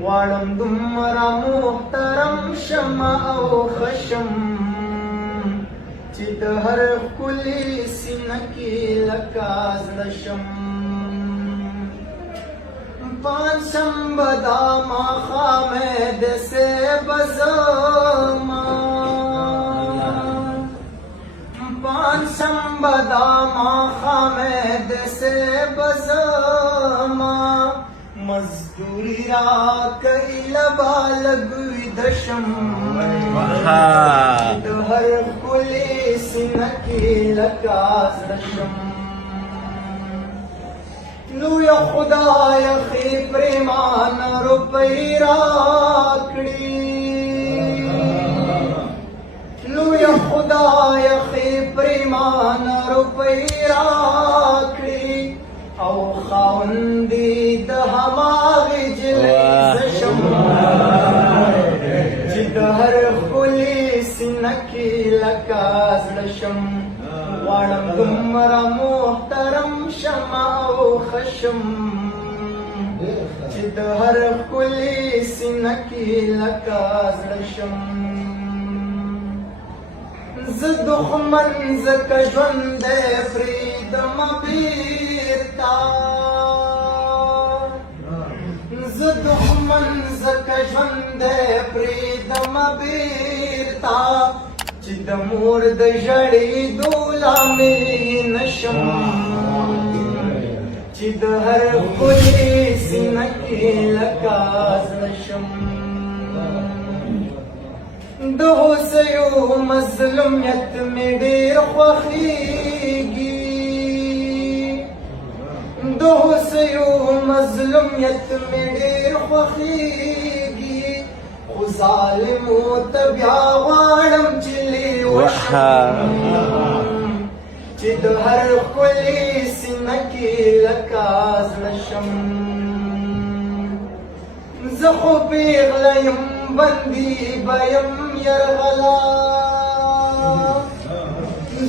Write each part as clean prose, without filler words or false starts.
غواړم دومره محترم شمه او خشم چې د هر ښکلي سینه کې لکه زړه شم پانسم به دا ماښامې دسې به زما پانسم به دا ماښامې دسې به زما مزدوری را کئی لبا لگوی دشم د هر ښکلي سینه کې لکه زړه شم لویه خدایه ښې پرېمانه روپۍ راکړي لویه خدایه ښې پرېمانه روپۍ راکړي او خاوندې د هماغې جلۍ زه شم چې د هر ښکلي سینه کې لکه زړه شم غواړم دومره محترم شمه او خشم چې د هر ښکلي سینه کې لکه زړه شم زه دښمن ځکه ژوندی پرېږدمه بېرته زه دښمن ځکه ژوندی پرېږدمه بېرته چې د مور د ژړېدو لامل نه شم چې د هر ښکلي سینه کې لکه زړه شم د هوسیو مظلومیت مې ډېر خوښېږي د هوسیو مظلومیت مې ډېر خوښېږي خو ظالمو ته بیا غواړم چې لېر وشم چې د هر ښکلي سینه کې لکه زړه شم زه خو پېغله یم بندي به یم یرغلا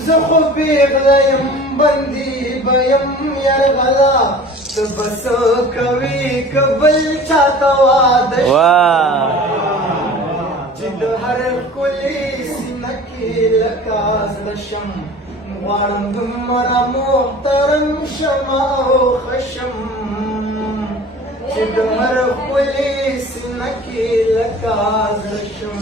زه خو پېغله یم بندي به یم یرغلا ته به څه کوې که بل چاته واده چې د هر ښکلي سینه کې لکه زړه شم غواړم دومره محترم شمه او خشم چې د هر ښکلي سینه کې لکه زړه شم